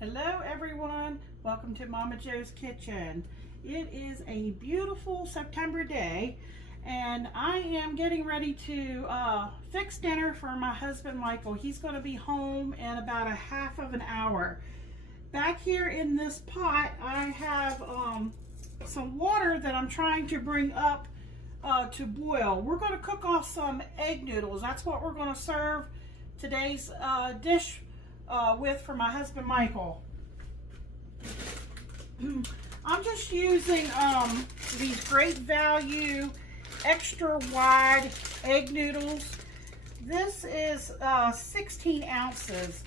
Hello everyone, welcome to Momma Jo's Kitchen. It is a beautiful September day and I am getting ready to fix dinner for my husband Michael. He's going to be home in about a half of an hour. Back here in this pot I have some water that I'm trying to bring up to boil. We're going to cook off some egg noodles. That's what we're going to serve today's dish with for my husband Michael. I'm just using these Great Value extra wide egg noodles. This is 16 ounces.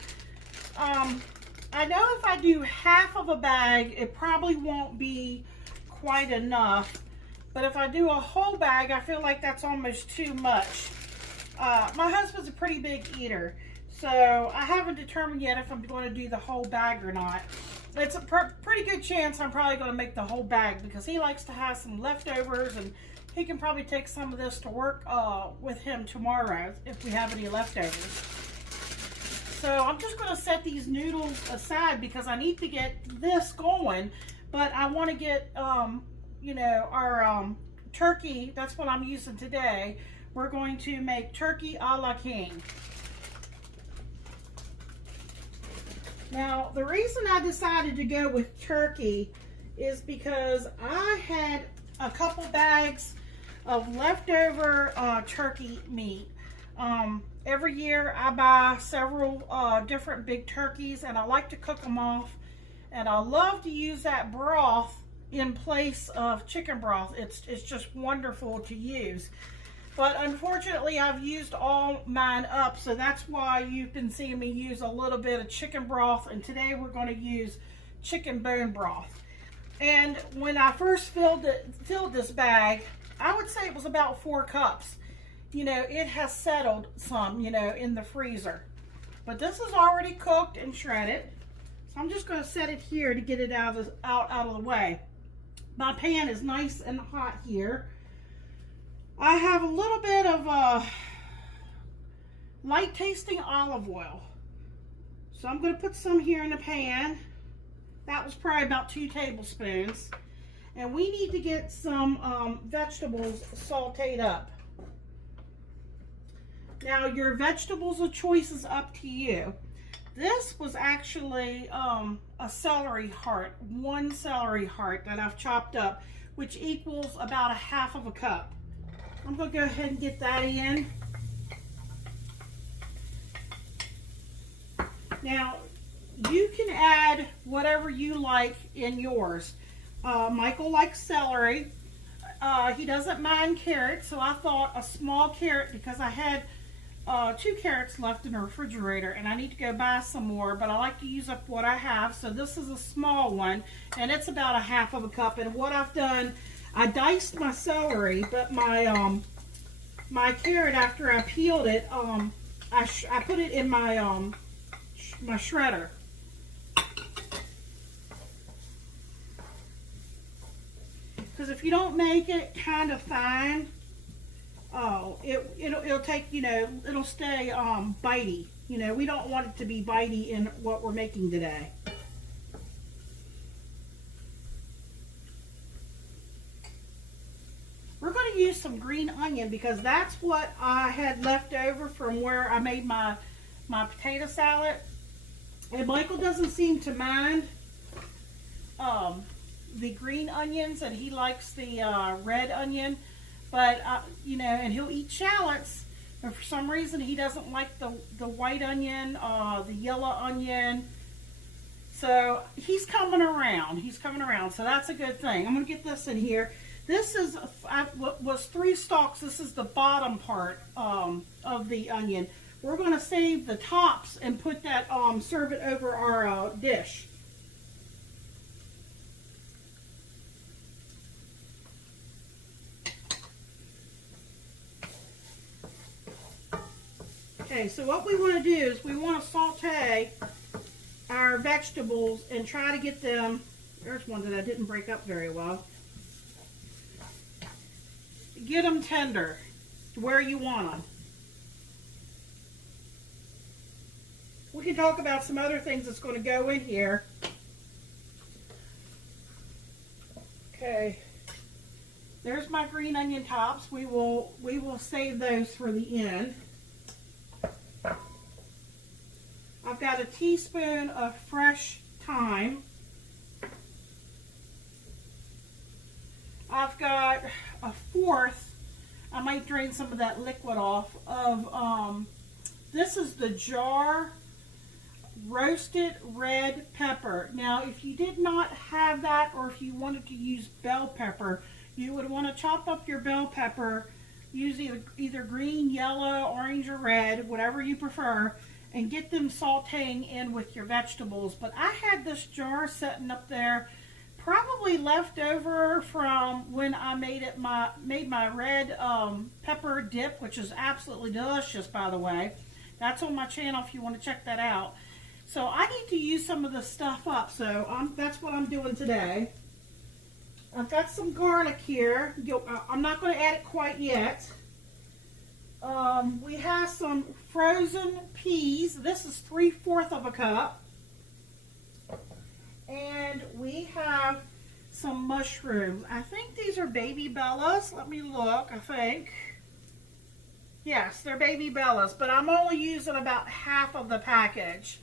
I know if I do half of a bag it probably won't be quite enough, but if I do a whole bag I feel like that's almost too much. My husband's a pretty big eater, so I haven't determined yet if I'm going to do the whole bag or not. It's a pretty good chance I'm probably going to make the whole bag because he likes to have some leftovers and he can probably take some of this to work with him tomorrow if we have any leftovers. So I'm just going to set these noodles aside because I need to get this going, but I want to get, you know, our turkey. That's what I'm using today. We're going to make turkey a la king. Now, the reason I decided to go with turkey is because I had a couple bags of leftover turkey meat. Every year I buy several different big turkeys and I like to cook them off, and I love to use that broth in place of chicken broth. It's just wonderful to use. But unfortunately, I've used all mine up, so that's why you've been seeing me use a little bit of chicken broth, and today we're going to use chicken bone broth. And when I first filled this bag, I would say it was about 4 cups. You know, it has settled some, you know, in the freezer. But this is already cooked and shredded, so I'm just going to set it here to get it out of the way. My pan is nice and hot here. I have a little bit of light tasting olive oil. So I'm going to put some here in the pan. That was probably about 2 tablespoons. And we need to get some vegetables sauteed up. Now your vegetables of choice is up to you. This was actually a celery heart, 1 celery heart that I've chopped up, which equals about a half of a cup. I'm going to go ahead and get that in. Now, you can add whatever you like in yours. Michael likes celery. He doesn't mind carrots, so I thought a small carrot, because I had 2 carrots left in the refrigerator and I need to go buy some more, but I like to use up what I have. So this is a small one and it's about a half of a cup. And what I've done, I diced my celery, but my my carrot, after I peeled it, I put it in my my shredder. Because if you don't make it kind of fine, it'll take, you know, it'll stay bitey. You know, we don't want it to be bitey in what we're making today. We're going to use some green onion because that's what I had left over from where I made my potato salad. And Michael doesn't seem to mind the green onions, and he likes the red onion. But, you know, and he'll eat shallots, but for some reason he doesn't like the white onion, the yellow onion. So he's coming around. He's coming around. So that's a good thing. I'm going to get this in here. This is was 3 stalks. This is the bottom part of the onion. We're going to save the tops and put that, serve it over our dish. Okay, so what we want to do is we want to saute our vegetables and try to get them. There's one that I didn't break up very well. Get them tender to where you want them. we can talk about some other things that's going to go in here. Okay. There's my green onion tops. We will save those for the end. I've got a teaspoon of fresh thyme. I've got a fourth, I might drain some of that liquid off, of, this is the jar roasted red pepper. Now, if you did not have that, or if you wanted to use bell pepper, you would want to chop up your bell pepper, use either green, yellow, orange, or red, whatever you prefer, and get them sauteing in with your vegetables. But I had this jar sitting up there, probably left over from when I made my red pepper dip, which is absolutely delicious, by the way. That's on my channel if you want to check that out. So I need to use some of this stuff up, so that's what I'm doing today. I've got some garlic here. I'm not going to add it quite yet. We have some frozen peas. This is 3/4 of a cup. And we have some mushrooms. I think these are baby bellas. Let me look, I think. Yes, they're baby bellas, but I'm only using about half of the package.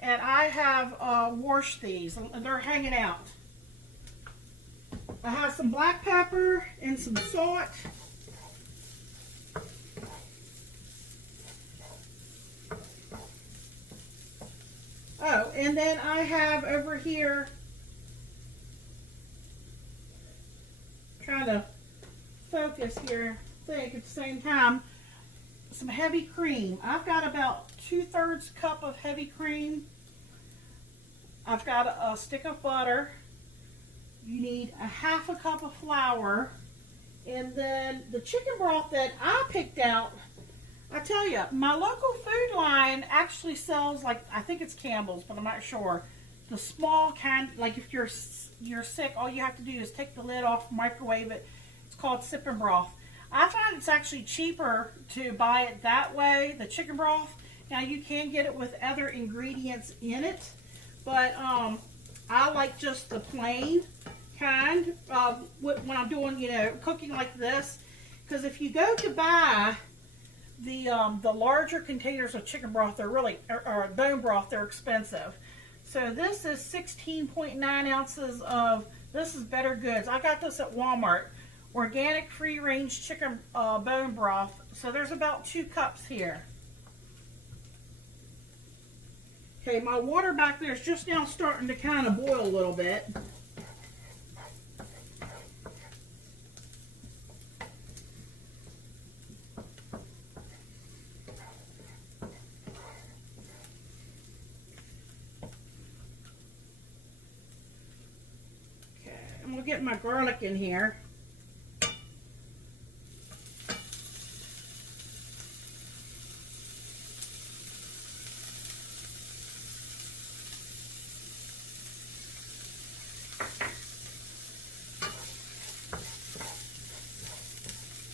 And I have washed these. They're hanging out. I have some black pepper and some salt. Oh, and then I have over here, trying to focus here, think at the same time, some heavy cream. I've got about 2/3 cup of heavy cream. I've got a stick of butter. You need a 1/2 cup of flour. And then the chicken broth that I picked out, I tell you, my local food line actually sells, like, I think it's Campbell's, but I'm not sure. The small kind, like if you're sick, all you have to do is take the lid off, microwave it. It's called sipping broth. I find it's actually cheaper to buy it that way, the chicken broth. Now you can get it with other ingredients in it, but I like just the plain kind when I'm doing, cooking like this. Because if you go to buy the larger containers of chicken broth, they're really, or bone broth, they're expensive. So this is 16.9 ounces of, this is Better Goods. I got this at Walmart. Organic free-range chicken bone broth. So there's about 2 cups here. Okay, my water back there is just now starting to kind of boil a little bit. I'm going to get my garlic in here.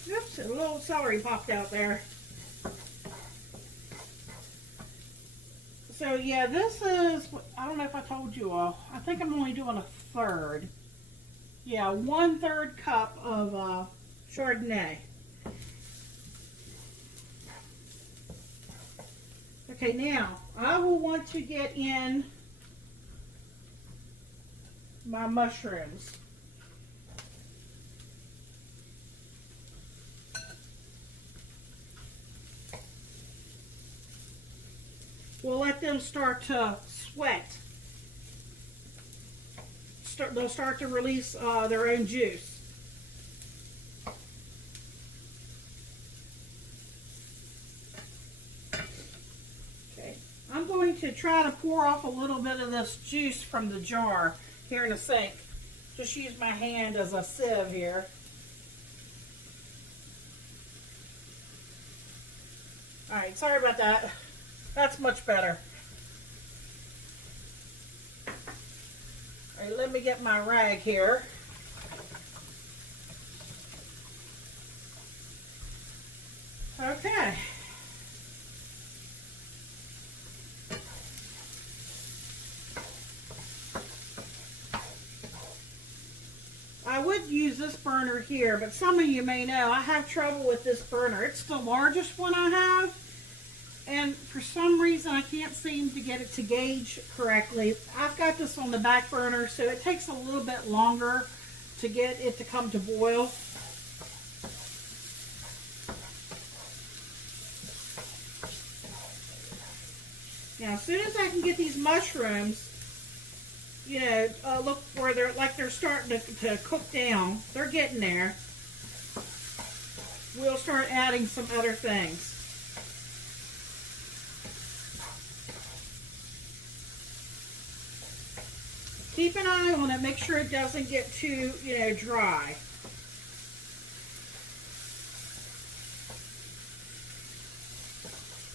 Oops, a little celery popped out there. So yeah, this is, I don't know if I told you all, I think I'm only doing 1/3. Yeah, 1/3 cup of Chardonnay. Okay, now I will want to get in my mushrooms. We'll let them start to sweat. They'll start to release their own juice. Okay, I'm going to try to pour off a little bit of this juice from the jar here in the sink. Just use my hand as a sieve here. Alright, sorry about that. That's much better. All right, let me get my rag here. Okay. use this burner here, but some of you may know I have trouble with this burner. It's the largest one I have, and for some reason I can't seem to get it to gauge correctly. I've got this on the back burner, so it takes a little bit longer to get it to come to boil. Now, as soon as I can get these mushrooms, you know, look where they're starting to cook down. They're getting there. We'll start adding some other things. Keep an eye on it. Make sure it doesn't get too, you know, dry.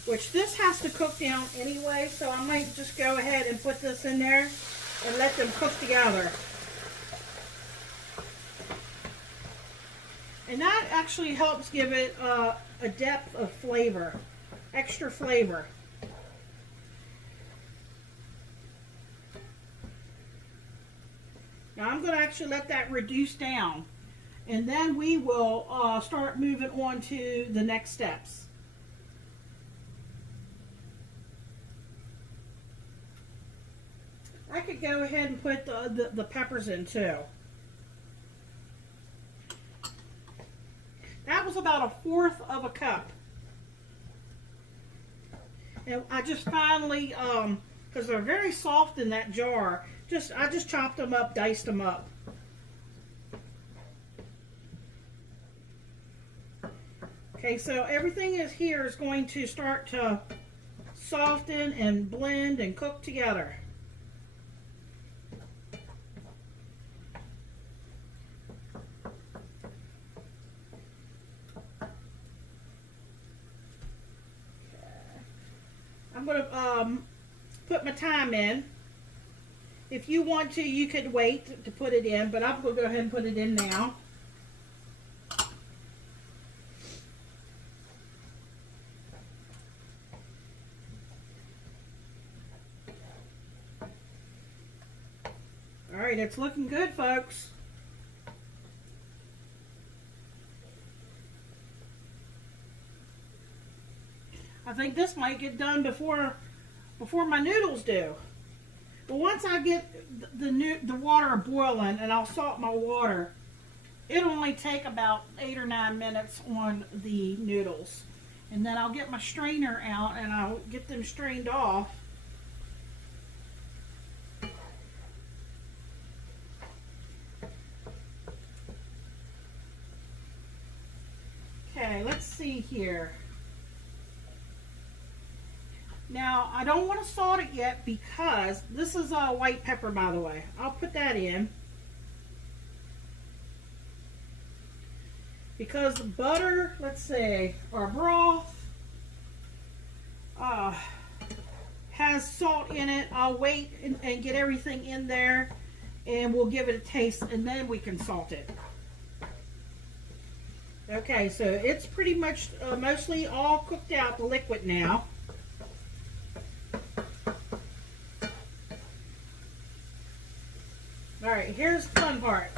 Which this has to cook down anyway, so I might just go ahead and put this in there and let them cook together. And that actually helps give it a depth of flavor, extra flavor. Now I'm going to actually let that reduce down, and then we will start moving on to the next steps. I could go ahead and put the peppers in too. That was about 1/4 of a cup. And I just finally, because they're very soft in that jar, I just chopped them up, diced them up. Okay, so everything here is going to start to soften and blend and cook together. I'm going to put my thyme in. If you want to, you could wait to put it in, but I'm going to go ahead and put it in now. All right, it's looking good, folks. I think this might get done before my noodles do. But once I get the water boiling and I'll salt my water, it'll only take about 8 or 9 minutes on the noodles. And then I'll get my strainer out and I'll get them strained off. Okay, let's see here. Now, I don't want to salt it yet because this is white pepper, by the way. I'll put that in. Because butter, let's see, our broth has salt in it. I'll wait and get everything in there, and we'll give it a taste, and then we can salt it. Okay, so it's pretty much mostly all cooked out, the liquid now. Alright, here's the fun part.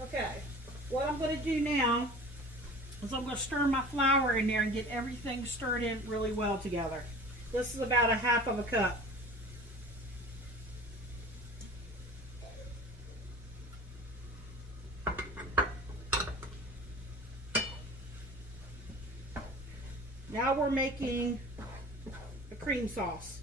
Okay, what I'm going to do now is I'm going to stir my flour in there and get everything stirred in really well together. This is about 1/2 of a cup. Now we're making a cream sauce.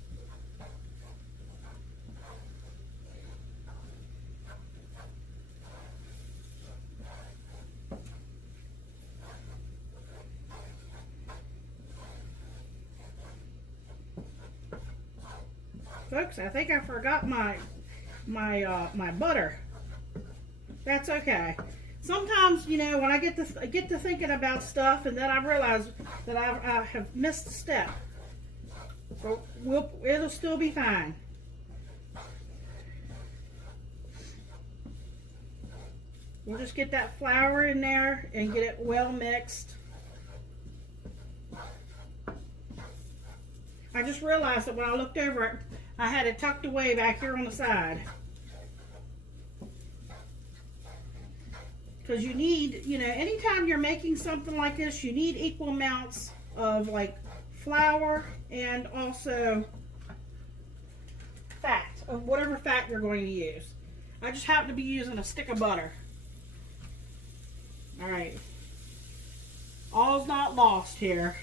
Folks, I think I forgot my butter. That's okay. Sometimes, you know, when I get to thinking about stuff, and then I realize that I have missed a step. But it'll still be fine. We'll just get that flour in there and get it well mixed. I just realized that when I looked over it, I had it tucked away back here on the side. because you need, you know, anytime you're making something like this, you need equal amounts of like flour and also fat, of whatever fat you're going to use. I just happen to be using a stick of butter. All right, all's not lost here.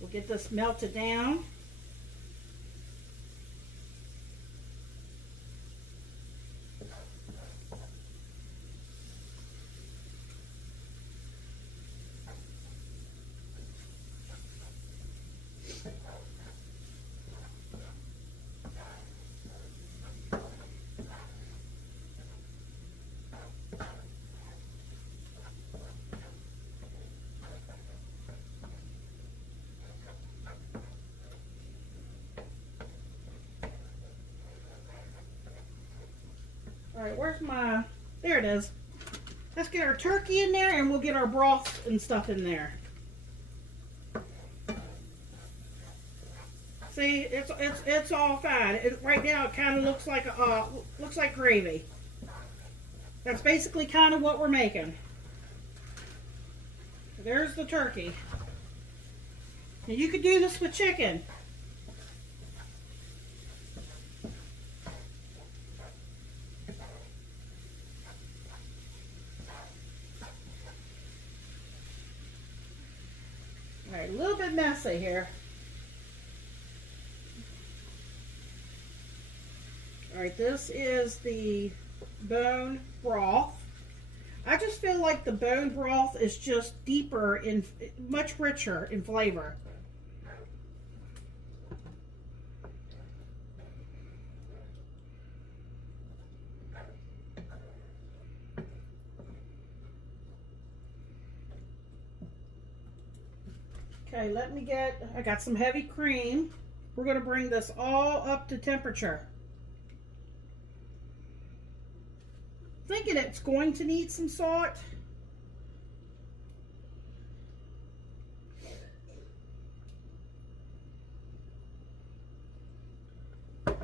We'll get this melted down. All right, where's my, there it is. Let's get our turkey in there and we'll get our broth and stuff in there. See, it's all fine. Right now it kind of looks like gravy. That's basically kind of what we're making. There's the turkey. Now you could do this with chicken. All right, a little bit messy here. All right, this is the bone broth. I just feel like the bone broth is just deeper and much richer in flavor. Okay, I got some heavy cream. We're going to bring this all up to temperature. Thinking it's going to need some salt.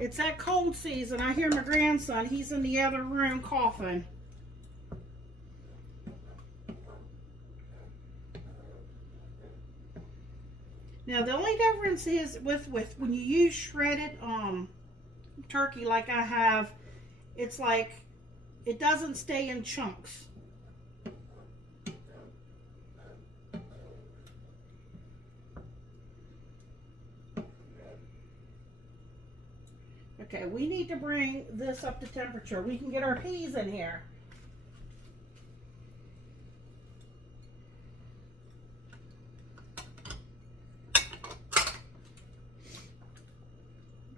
It's that cold season. I hear my grandson, he's in the other room coughing. Now the only difference is with when you use shredded turkey like I have, it's like it doesn't stay in chunks. Okay, we need to bring this up to temperature. We can get our peas in here.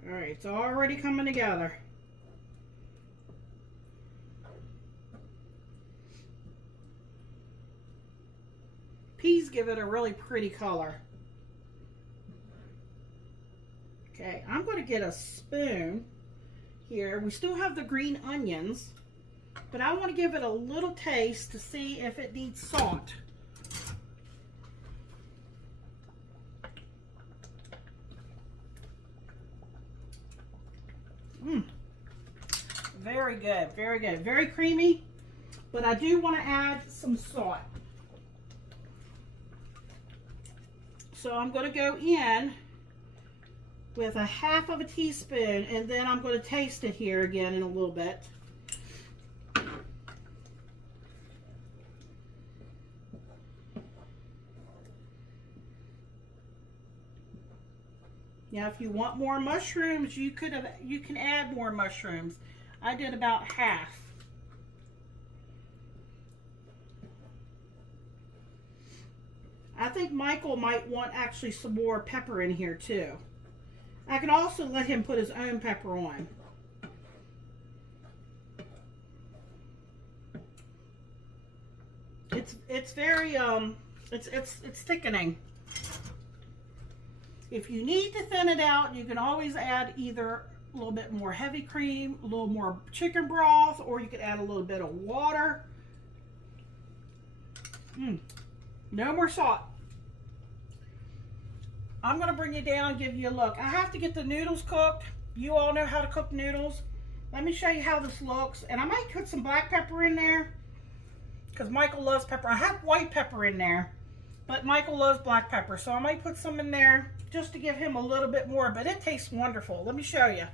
All right, it's already coming together. Peas give it a really pretty color. Okay, I'm going to get a spoon here. We still have the green onions, but I want to give it a little taste to see if it needs salt. Very good, very good. Very creamy, but I do want to add some salt. So I'm going to go in with a half of a teaspoon, and then I'm going to taste it here again in a little bit. Now, if you want more mushrooms, you can add more mushrooms. I did about half. I think Michael might want actually some more pepper in here too. I could also let him put his own pepper on. It's very it's thickening. If you need to thin it out, you can always add either a little bit more heavy cream, a little more chicken broth, or you could add a little bit of water. No more salt. I'm going to bring you down and give you a look. I have to get the noodles cooked. You all know how to cook noodles. Let me show you how this looks. And I might put some black pepper in there because Michael loves pepper. I have white pepper in there, but Michael loves black pepper. So I might put some in there just to give him a little bit more, but it tastes wonderful. Let me show you.